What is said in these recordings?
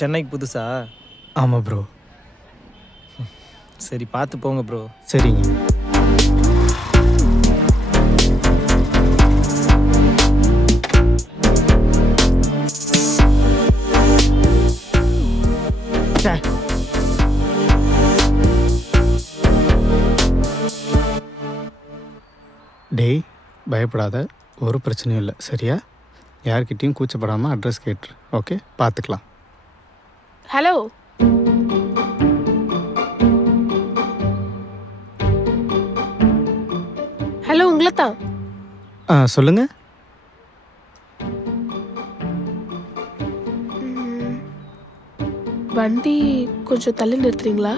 சென்னைக்கு புதுசா? ஆமாம் ப்ரோ. சரி பார்த்து போங்க ப்ரோ. சரிங்க. டேய், பயப்படாத, ஒரு பிரச்சனையும் இல்லை சரியா? யார்கிட்டையும் கூச்சப்படாமல் அட்ரஸ் கேட்டுரு. ஓகே, பார்த்துக்கலாம். ஹலோ, ஹலோ உங்களை தான். சொல்லுங்கள். வண்டி கொஞ்சம் தள்ளி நிறுத்துறீங்களா?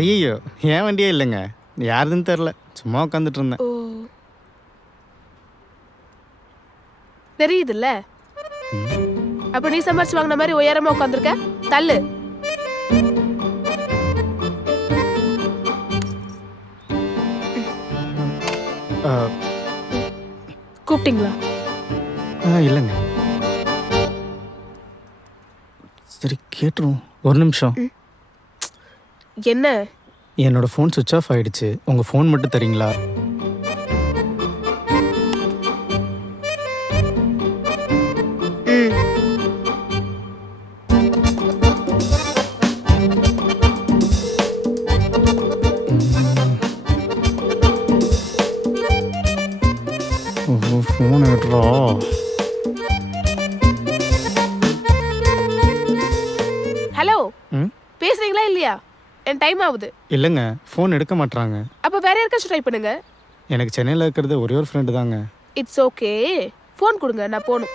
ஐயோ, ஏன் வண்டியே இல்லைங்க, யாருதுன்னு தெரில, சும்மா உட்காந்துட்டு இருந்தேன். ஓ, தெரியுதுல்ல. அப்ப நீ சம்பாரிச்சு வாங்கின மாதிரி உயரமா உட்காந்துருக்க. தள்ளு. கூப்பிட்டீங்களா? இல்லைங்க. சரி கேட்டுருவோம், ஒரு நிமிஷம். என்ன? என்னோட ஃபோன் சுவிட்ச் ஆஃப் ஆகிடுச்சு, உங்கள் ஃபோன் மட்டும் தரீங்களா? ஃபோன் எடுறா. ஹலோ, பேசுறீங்களா இல்லையா? என் டைம் ஆகுது. இல்லைங்க, ஃபோன் எடுக்க மாட்றாங்க. அப்ப வேற யாருக்காச்சும் ட்ரை பண்ணுங்க. எனக்கு சென்னையில் இருக்கிறது ஒரே ஒரு ஃப்ரெண்டு தாங்க. இட்ஸ் ஓகே, ஃபோன் கொடுங்க, நான் போகணும்.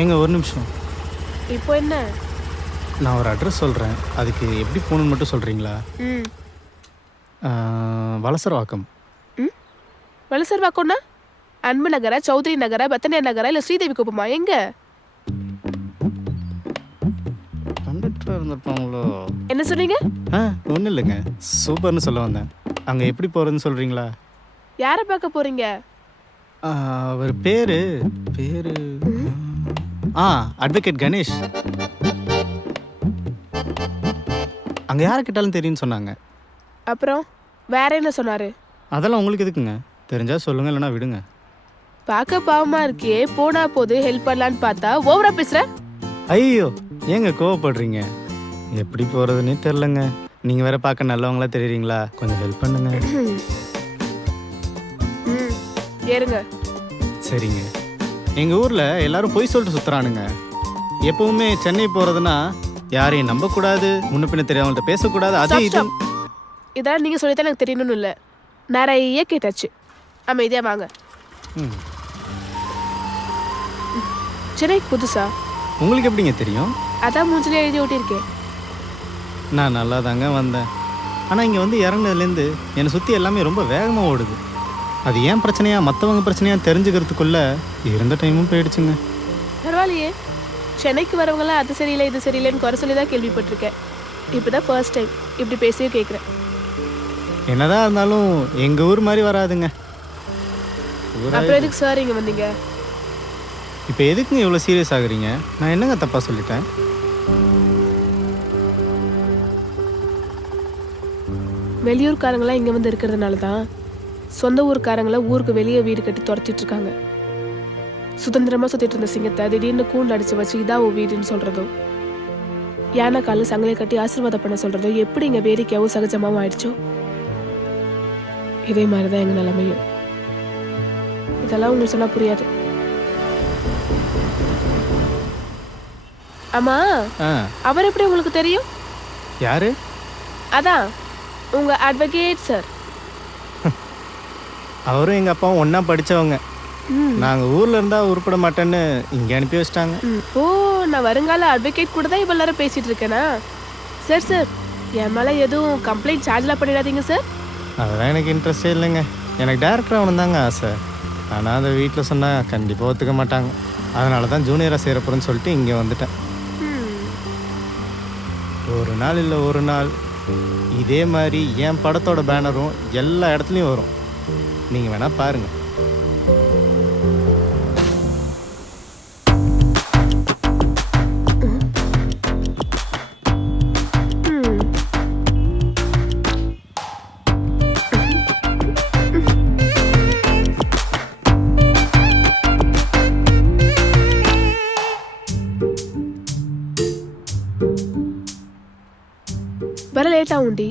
ஏங்க ஒரு நிமிஷம். இப்போ என்ன? நான் ஒரு அட்ரஸ் சொல்கிறேன், அதுக்கு எப்படி போகணுன்னு மட்டும் சொல்கிறீங்களா? வலசரவாக்கம். வலசரவாக்கம்னா அன்பு நகரா, சௌத்ரி நகரா, பத்தனியா நகரா, இல்லை ஸ்ரீதேவி குப்பமா? எங்க? கண்டக்டராக இருந்திருப்பாங்களோ. என்ன சொன்னீங்க? ஒன்றும் இல்லைங்க, சூப்பர்னு சொல்ல வந்தேன். அங்கே எப்படி போகிறதுன்னு சொல்கிறீங்களா? யாரை பார்க்க போகிறீங்க? அவர் பேர் அட்வொகேட் கணேஷ். அங்கே யாரை கேட்டாலும் தெரியும்னு சொன்னாங்க. அப்புறம் வேற என்ன சொன்னாரு? அதெல்லாம் உங்களுக்கு எதுக்குங்க, தெரிஞ்சால் சொல்லுங்க, இல்லைனா விடுங்க. பார்க்க பாவமா இருக்கே, போனா போது ஹெல்ப் பண்ணலான்னு பார்த்தா ஓவரா பேசுற. ஐயோ, ஏங்க கோவப்படுறீங்க? எப்படி போகிறதுன்னே தெரிலங்க. நீங்கள் வேற பார்க்க நல்லவங்களா தெரியுறீங்களா, கொஞ்சம் ஹெல்ப் பண்ணுங்க. ஏறுங்க. சரிங்க. எங்கள் ஊரில் எல்லாரும் பொய் சொல்லிட்டு சுற்றுறானுங்க. எப்பவுமே சென்னை போகிறதுனா யாரையும் நம்பக்கூடாது, முன்ன பின்ன தெரியவங்கள்ட்ட பேசக்கூடாது, அது இது. இதெல்லாம் நீங்கள் சொல்லித்தான் எனக்கு தெரியணும்னு இல்லை, நிறைய கேட்டாச்சு. அமைதியாக வாங்க. சென்னை புதுசா? உங்களுக்கு எப்படிங்க தெரியும்? அதான் மூஞ்சிலே எழுதி ஓட்டியிருக்கேன். நான் நல்லா தாங்க வந்தேன், ஆனால் இங்கே வந்து இறங்கினதுலேருந்து என்னை சுற்றி எல்லாமே ரொம்ப வேகமாக ஓடுது. அது ஏன் பிரச்சனையா மற்றவங்க பிரச்சனையா தெரிஞ்சுக்கிறதுக்குள்ள இருந்த டைமும் போயிடுச்சுங்க. பரவாயில்லையே, சென்னைக்கு வரவங்களாம் அது சரியில்லை இது சரியில்லைன்னு குறை சொல்லி தான் கேள்விப்பட்டிருக்கேன். இப்போ தான் ஃபர்ஸ்ட் டைம் இப்படி பேசியே கேட்குறேன். என்னதான் இருந்தாலும் எங்கள் ஊர் மாதிரி வராதுங்க. அப்புறம் எதுக்கு சார் இங்கே வந்தீங்க? இப்போ எதுக்குங்க இவ்வளோ சீரியஸ் ஆகுறீங்க? நான் என்னங்க தப்பாக சொல்லிட்டேன்? வெளியூர்காரங்களாம் இங்கே வந்து இருக்கிறதுனால தான் சொந்த ஊருக்காரங்களை ஊருக்கு வெளியே வீடு கட்டி துரத்திட்டு இருக்காங்க. சுதந்திரமாக சுற்றிட்டு இருந்த சிங்கத்தை திடீர்னு கூண்டு அடிச்சு வச்சு இதான் ஓ வீடுன்னு சொல்கிறதும், யானை காலில் சங்கிலி கட்டி ஆசீர்வாதம் பண்ண சொல்கிறதும் எப்படி இங்கே வேடிக்கையாகவும் சகஜமாகவும் ஆயிடுச்சோ, இதே மாதிரி தான் எங்கள் நிலைமையும். இதெல்லாம் உங்களுக்கு சொன்னால் புரியாது. ஆமா, அவர் எப்படி உங்களுக்கு தெரியும்? யாரு? அதான் உங்க அட்வொகேட் சார். அவரும் எங்கள் அப்பாவும் ஒன்றா படித்தவங்க. நாங்கள் ஊரில் இருந்தால் உருப்பட மாட்டேன்னு இங்கே அனுப்பி வச்சிட்டாங்க. ஓ, நான் வருங்கால அட்வொகேட் கூட தான் இவ்வளோ நேரம் பேசிகிட்டு இருக்கேனா? சார் சார், என் மேலே எதுவும் கம்ப்ளைண்ட் சார்ஜ்லாம் பண்ணிடாதீங்க சார். அதெல்லாம் எனக்கு இன்ட்ரெஸ்டே இல்லைங்க. எனக்கு டேரக்டர் ஆகணும் தாங்க ஆசை. ஆனால் அதை வீட்டில் சொன்னால் கண்டிப்பாக ஒத்துக்க மாட்டாங்க. அதனால தான் ஜூனியராக சேரப்போகிறேன்னு சொல்லிட்டு இங்கே வந்துட்டேன். ஒரு நாள் இல்லை ஒரு நாள் இதே மாதிரி என் படத்தோட பேனரும் எல்லா இடத்துலையும் வரும். நீங்கள் வேணால் பாருங்கள். ம். வர லேட் ஆகும்டி.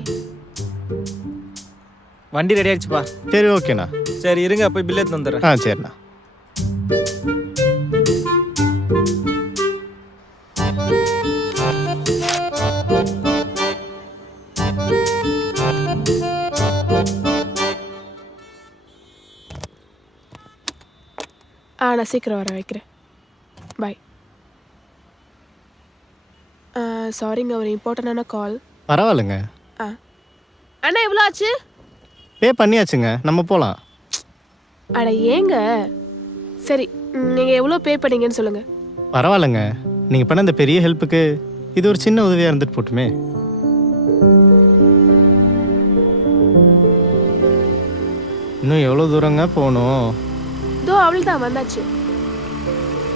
வண்டி ரெடி ஆயிடுச்சுப்பா. சரி ஓகேண்ணா. சரி இருங்க, போய் பில் எடுத்து வந்துடுறேன். ஆ சரிண்ணா. நான் சீக்கிரம் வர வைக்கிறேன். பாய். சாரிங்க, ஒரு இம்பார்ட்டண்டான கால். பரவாயில்லைங்க. அண்ணா எவ்வளோ ஆச்சு? பே பண்ணியாச்சுங்க, நம்ம போகலாம். அட ஏங்க. சரி, நீங்கள் எவ்வளோ பே பண்ணீங்கன்னு சொல்லுங்கள். பரவாயில்லைங்க, நீங்கள் பண்ண இந்த பெரிய ஹெல்ப்புக்கு இது ஒரு சின்ன உதவியாக இருந்துட்டு போட்டுமே. இன்னும் எவ்வளோ தூரங்க போகணும்? இதோ அவ்வளோதான், வந்தாச்சு.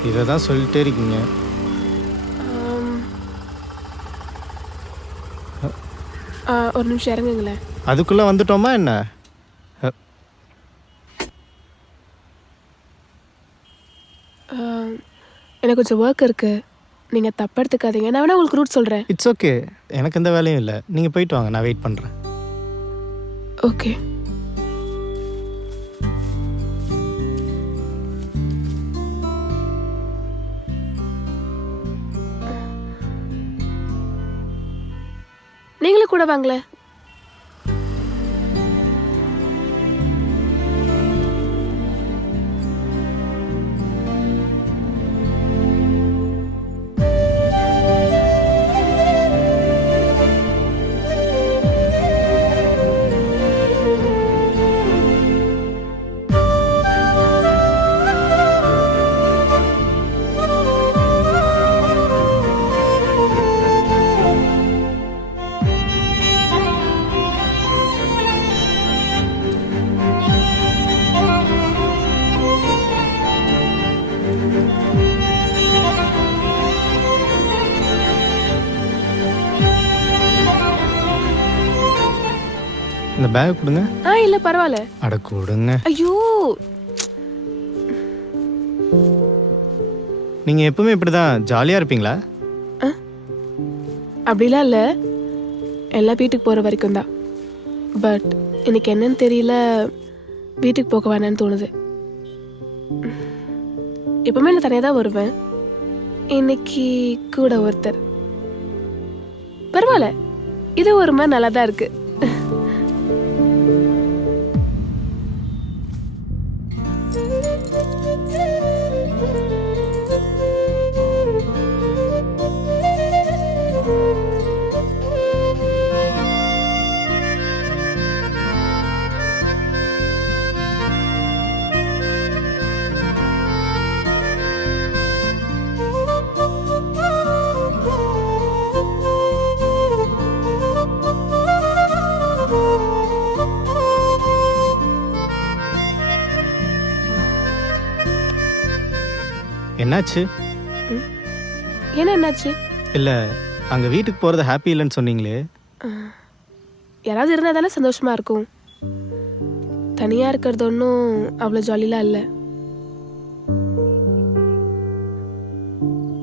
இதை தான் சொல்லிட்டே இருக்கீங்க. ஒரு நிமிஷம் இறங்குங்களேன். அதுக்குள்ளே வந்துட்டோமா என்ன? எனக்கு கொஞ்சம் ஒர்க் இருக்குது, நீங்கள் தப்பு எடுத்துக்காதீங்க. நான் வேணா உங்களுக்கு ரூட் சொல்கிறேன். இட்ஸ் ஓகே, எனக்கு எந்த வேலையும் இல்லை. நீங்கள் போயிட்டு வாங்க, நான் வெயிட் பண்ணுறேன். ஓகே. நீங்களும் கூட வாங்களே. இந்த பேக் கொடுங்க. இல்லை பரவாயில்ல. அட கொடுங்க. ஐயோ, நீங்கள் எப்பவுமே இப்படி தான் ஜாலியாக இருப்பீங்களா? அப்படிலாம் இல்லை, எல்லாம் வீட்டுக்கு போகிற வரைக்கும் தான். பட் எனக்கு என்னன்னு தெரியல, வீட்டுக்கு போக வேணான்னு தோணுது. எப்பவுமே நான் தனியாக தான் வருவேன், இன்னைக்கு கூட ஒருத்தர். பரவாயில்ல, இது ஒரு மாதிரி நல்லா தான் இருக்கு. என்னாச்சு? என்னாச்சு? இல்லை, அங்கே வீட்டுக்கு போகிறது ஹாப்பி இல்லைன்னு சொன்னீங்களே. யாராவது இருந்தால் தானே சந்தோஷமாக இருக்கும். தனியாக இருக்கிறது ஒன்றும் அவ்வளோ ஜாலிலாம் இல்லை.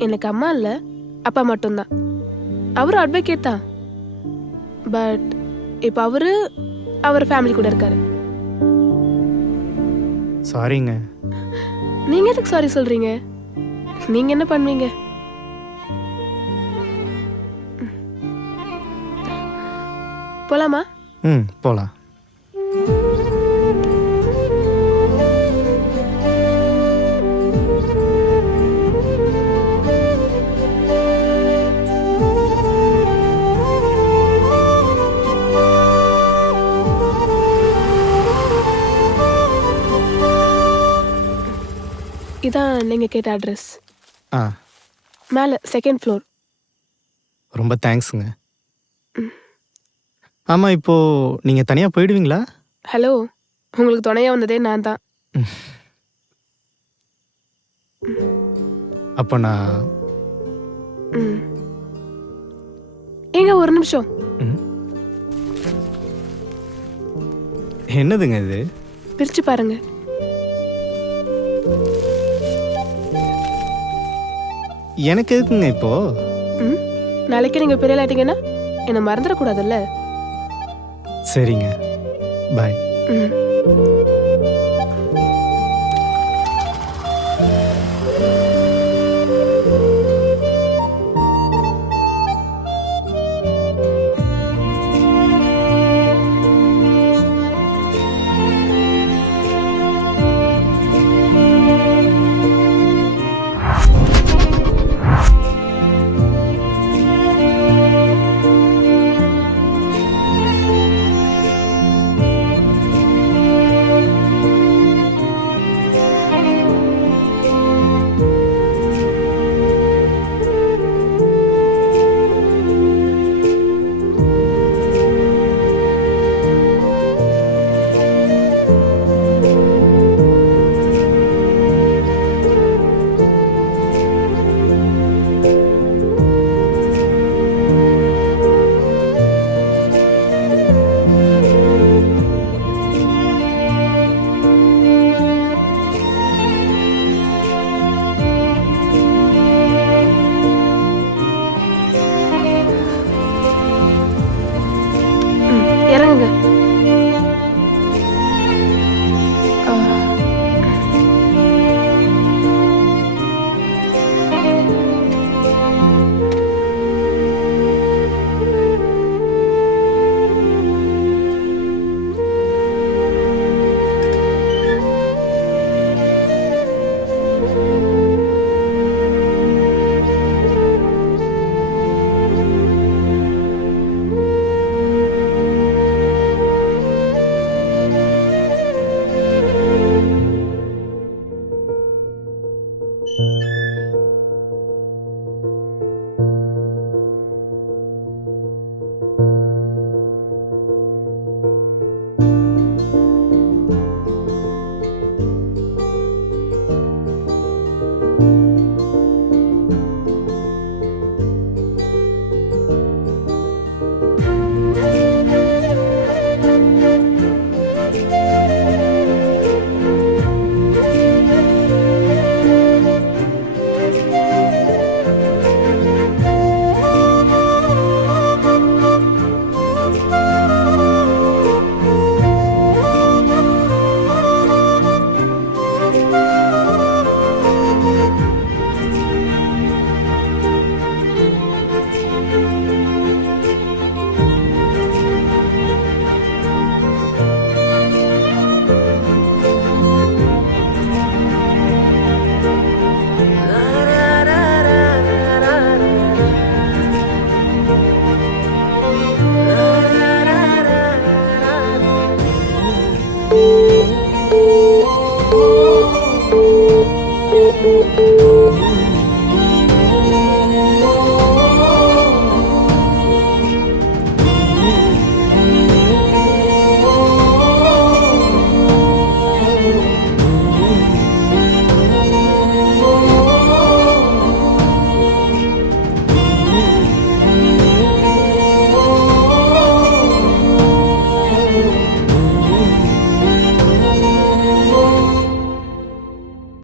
எனக்கு அம்மா இல்லை, அப்பா மட்டும்தான். அவரும் அட்வொகேட் தான். பட் இப்போ அவர் ஃபேமிலி கூட இருக்காரு. சாரிங்க. நீங்கள் எதுக்கு சாரி சொல்கிறீங்க? நீங்கள் என்ன பண்ணுவீங்க? போலாமா? போகலாம். இதான் நீங்கள் கேட்ட அட்ரஸ். ஆ, மேலே 2nd floor. ரொம்ப தேங்க்ஸுங்க. ஆமாம், இப்போது நீங்கள் தனியாக போயிடுவீங்களா? ஹலோ, உங்களுக்கு துணையா வந்ததே நான் தான். அப்போ நான் ம். ஏங்க ஒரு நிமிஷம். என்னதுங்க இது? பிரிச்சு பாருங்க. எனக்கு எதுக்குங்க இப்போ? ம். நாளைக்கு நீங்க பெரிய ஆயிட்டீங்கன்னா என்னை மறந்துடக்கூடாதுல்ல. சரிங்க, பாய். ம்.